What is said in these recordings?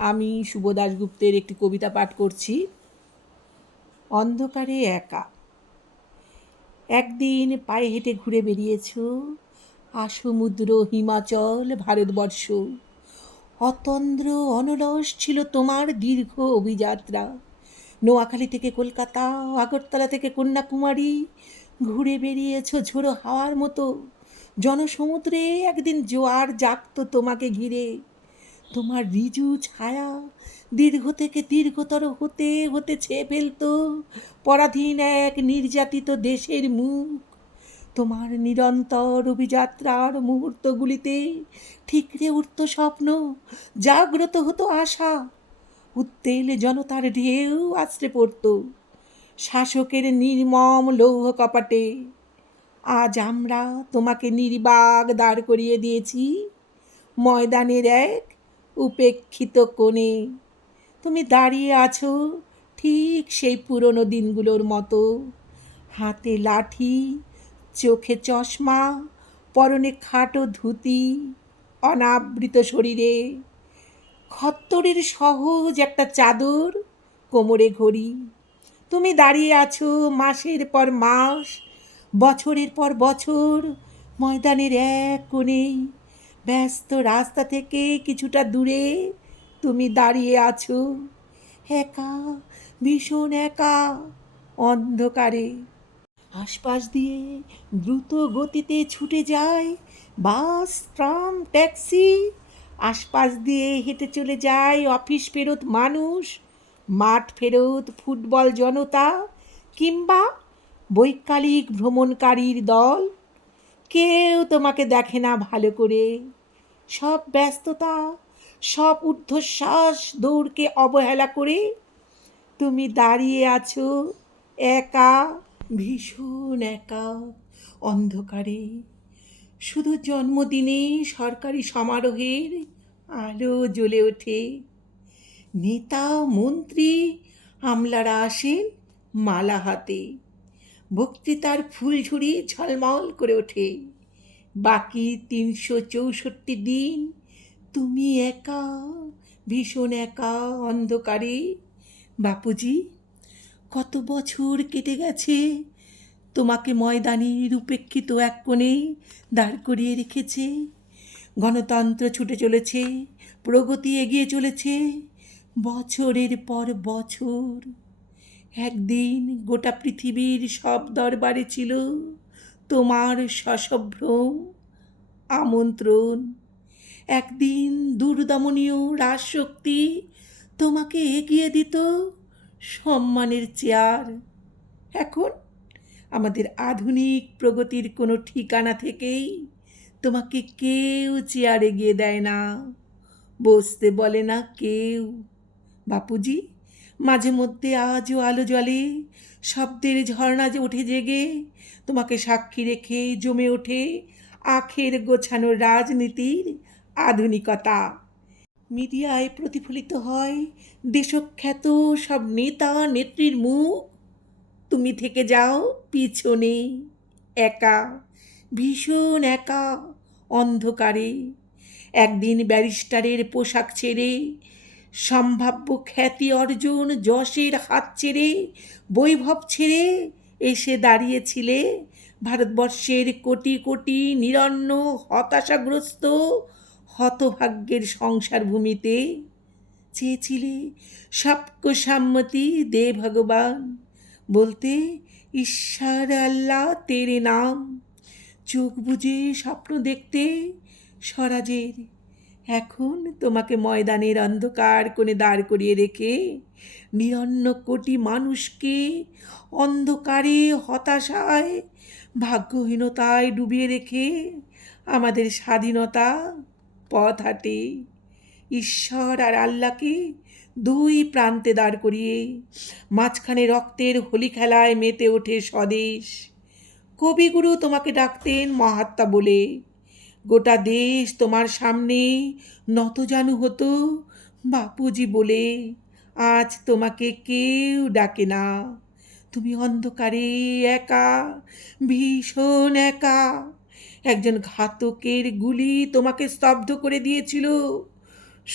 আমি শুভ দাশগুপ্তের একটি কবিতা পাঠ করছি। অন্ধকারে একা। একদিন পায়ে হেঁটে ঘুরে বেরিয়েছ আসমুদ্র হিমাচল ভারতবর্ষ। অতন্দ্র অনলস ছিল তোমার দীর্ঘ অভিযাত্রা। নোয়াখালী থেকে কলকাতা, আগরতলা থেকে কন্যাকুমারী ঘুরে বেরিয়েছ ঝোড়ো হাওয়ার মতো। জনসমুদ্রে একদিন জোয়ার জাগত তোমাকে ঘিরে। তোমার ঋজু ছায়া দীর্ঘ থেকে দীর্ঘতর হতে হতে ছেয়ে ফেলত পরাধীন এক নির্যাতিত দেশের মুখ। তোমার নিরন্তর অভিযাত্রার মুহূর্তগুলিতে ঠিকরে উঠত স্বপ্ন, জাগ্রত হতো আশা। উত্তেল জনতার ঢেউ আছড়ে পড়ত শাসকের নির্মম লৌহ কপাটে। আজ আমরা তোমাকে নির্বাক দাঁড় করিয়ে দিয়েছি ময়দানের এক উপেক্ষিত কোণে। তুমি দাঁড়িয়ে আছো ঠিক সেই পুরনো দিনগুলোর মতো, হাতে লাঠি, চোখে চশমা, পরনে খাটো ধুতি, অনাবৃত শরীরে খত্তরের সহজ একটা চাদর, কোমরে ঘড়ি। তুমি দাঁড়িয়ে আছো মাসের পর মাস, বছরের পর বছর ময়দানের এক কোণেই। ব্যস্ত রাস্তা থেকে কিছুটা দূরে তুমি দাঁড়িয়ে আছো একা, ভীষণ একা, অন্ধকারে। আশপাশ দিয়ে দ্রুত গতিতে ছুটে যায় বাস, ট্রাম, ট্যাক্সি। আশপাশ দিয়ে হেঁটে চলে যায় অফিস ফেরত মানুষ, মাঠ ফেরত ফুটবল জনতা, কিংবা বৈকালিক ভ্রমণকারীর দল। কেউ তোমাকে দেখে না ভালো করে। সব ব্যস্ততা, সব ঊর্ধ্বশ্বাস দৌড়কে অবহেলা করে তুমি দাঁড়িয়ে আছো একা, ভীষণ একা, অন্ধকারে। শুধু জন্মদিনে সরকারি সমারোহের আলো জ্বলে ওঠে। নেতা, মন্ত্রী, আমলারা আসেন মালা হাতে। বক্তৃতার ফুলঝুরি ঝলমল করে ওঠে। বাকি ৩৬৪ দিন তুমি একা, ভীষণ একা, অন্ধকারে। বাপুজি কত বছর কেটে গেছে, তোমাকে ময়দানের উপেক্ষিত এক কোণে দাঁড় করিয়ে রেখেছে। গণতন্ত্র ছুটে চলেছে, প্রগতি এগিয়ে চলেছে বছরের পর বছর। একদিন গোটা পৃথিবীর সব দরবারে ছিল তোমার সসভ্রম আমন্ত্রণ। একদিন দুর্দমনীয় রাজশক্তি তোমাকে এগিয়ে দিত সম্মানের চেয়ার। এখন আমাদের আধুনিক প্রগতির কোনো ঠিকানা থেকেই তোমাকে কেউ চেয়ার এগিয়ে দেয় না, বসতে বলে না কেউ। বাপুজি মাঝে মধ্যে আজও আলো জ্বলে, শব্দের ঝর্ণা যে ওঠে জেগে, তোমাকে সাক্ষী রেখে জমে ওঠে আখের গোছানো রাজনীতির আধুনিকতা। মিডিয়ায় প্রতিফলিত হয় দেশখ্যাত সব নেতা নেত্রীর মুখ। তুমি থেকে যাও পিছনে একা, ভীষণ একা, অন্ধকারে। একদিন ব্যারিস্টারের পোশাক ছেড়ে, সম্ভাব্য খ্যাতি অর্জন, যশের হাত ছেড়ে, বৈভব ছেড়ে এসে দাঁড়িয়েছিলে ভারতবর্ষের কোটি কোটি নিরন্ন হতাশাগ্রস্ত হতভাগ্যের সংসার ভূমিতে। চেয়েছিলে সবকো সম্মতি দে ভগবান, বলতে ঈশ্বর আল্লাহ তেরে নাম। চোখ বুজে স্বপ্ন দেখতে স্বরাজের। এখন তোমাকে ময়দানের অন্ধকার কোণে দাঁড় করিয়ে রেখে নিরন্ন কোটি মানুষকে অন্ধকারে, হতাশায়, ভাগ্যহীনতায় ডুবিয়ে রেখে আমাদের স্বাধীনতা পথ হাঁটে ঈশ্বর আর আল্লাহকে দুই প্রান্তে দাঁড় করিয়ে। মাঝখানে রক্তের হোলি খেলায় মেতে ওঠে স্বদেশ। কবিগুরু তোমাকে ডাকতেন মহাত্মা বলে। গোটা দেশ তোমার সামনে নতজানু হতো বাপুজি বলে। আজ তোমাকে কেউ ডাকে না, তুমি অন্ধকারে একা, ভীষণ একা। একজন ঘাতকের গুলি তোমাকে স্তব্ধ করে দিয়েছিল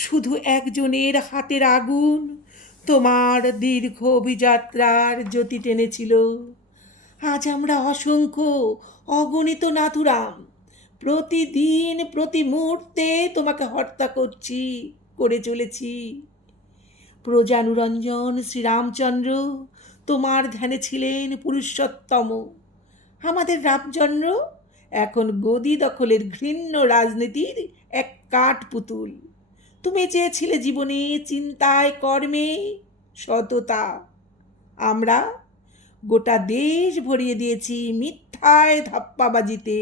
শুধু একজনের হাতের আগুন তোমার দীর্ঘ অভিযাত্রার জ্যোতি টেনেছিল। আজ আমরা অসংখ্য অগণিত নাথুরাম প্রতিদিন প্রতি মুহূর্তে তোমাকে হত্যা করে চলেছি। প্রজানুরঞ্জন শ্রীরামচন্দ্র তোমার ধ্যানে ছিলেন পুরুষোত্তম। আমাদের রামচন্দ্র এখন গদি দখলের ঘৃণ্য রাজনীতির এক কাঠ পুতুল। তুমি চেয়েছিলে জীবনে চিন্তায় কর্মে সততা। আমরা গোটা দেশ ভরিয়ে দিয়েছি মিথ্যায় ধাপ্পাবাজিতে।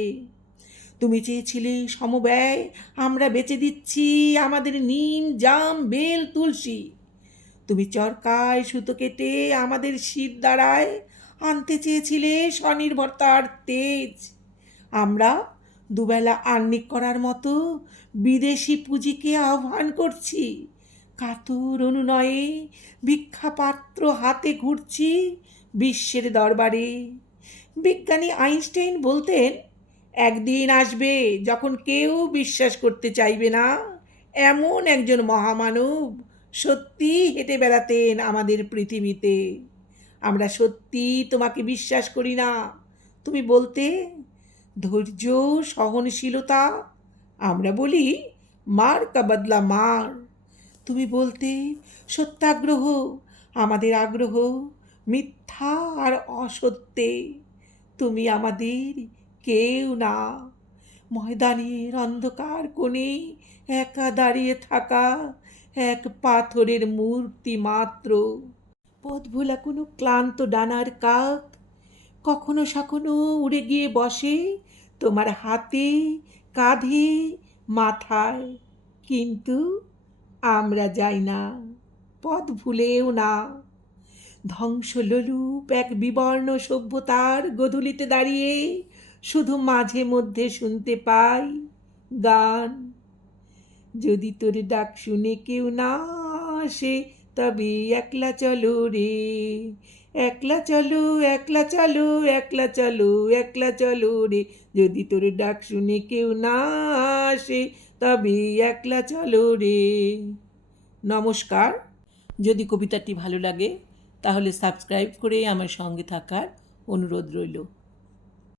তুমি চেয়েছিলে সমব্যয়, আমরা বেচে দিচ্ছি আমাদের নিম জাম বেল তুলসী। তুমি চরকায় সুতো কেটে আমাদের শীত দ্বারায় আনতে চেয়েছিলে স্বনির্ভরতার তেজ। আমরা দুবেলা আহ্নিক করার মতো বিদেশি পুঁজিকে আহ্বান করছি। কাতর অনুনয়ে ভিক্ষাপাত্র হাতে ঘুরছি বিশ্বের দরবারে। বিজ্ঞানী আইনস্টাইন বলতেন, একদিন আসবে যখন কেউ বিশ্বাস করতে চাইবে না এমন একজন মহামানব সত্যি হেঁটে বেড়াতেন আমাদের পৃথিবীতে। আমরা সত্যি তোমাকে বিশ্বাস করি না। তুমি বলতে ধৈর্য সহনশীলতা, আমরা বলি মার কা বদলা মার। তুমি বলতে সত্যাগ্রহ, আমাদের আগ্রহ মিথ্যা আর অসত্যে। তুমি আমাদের কেউ না, ময়দানের অন্ধকার কোণে একা দাঁড়িয়ে থাকা এক পাথরের মূর্তি মাত্র। পথ ভোলা কোনো ক্লান্ত ডানার কাক কখনো সখনো উড়ে গিয়ে বসে তোমার হাতে, কাঁধে, মাথায়। কিন্তু আমরা যাই না, পথ ভুলেও না। ধ্বংসলোলুপ এক বিবর্ণ সভ্যতার গধূলিতে দাঁড়িয়ে শুধু মাঝে মধ্যে শুনতে পাই গান। যদি তোর ডাক শুনে কেউ না আসে তবে একলা চলো রে, একলা চলো, একলা চলো, একলা চলো, একলা চলো রে। যদি তোর ডাক শুনে কেউ না আসে তবে একলা চলো রে। নমস্কার। যদি কবিতাটি ভালো লাগে তাহলে সাবস্ক্রাইব করে আমার সঙ্গে থাকার অনুরোধ রইল।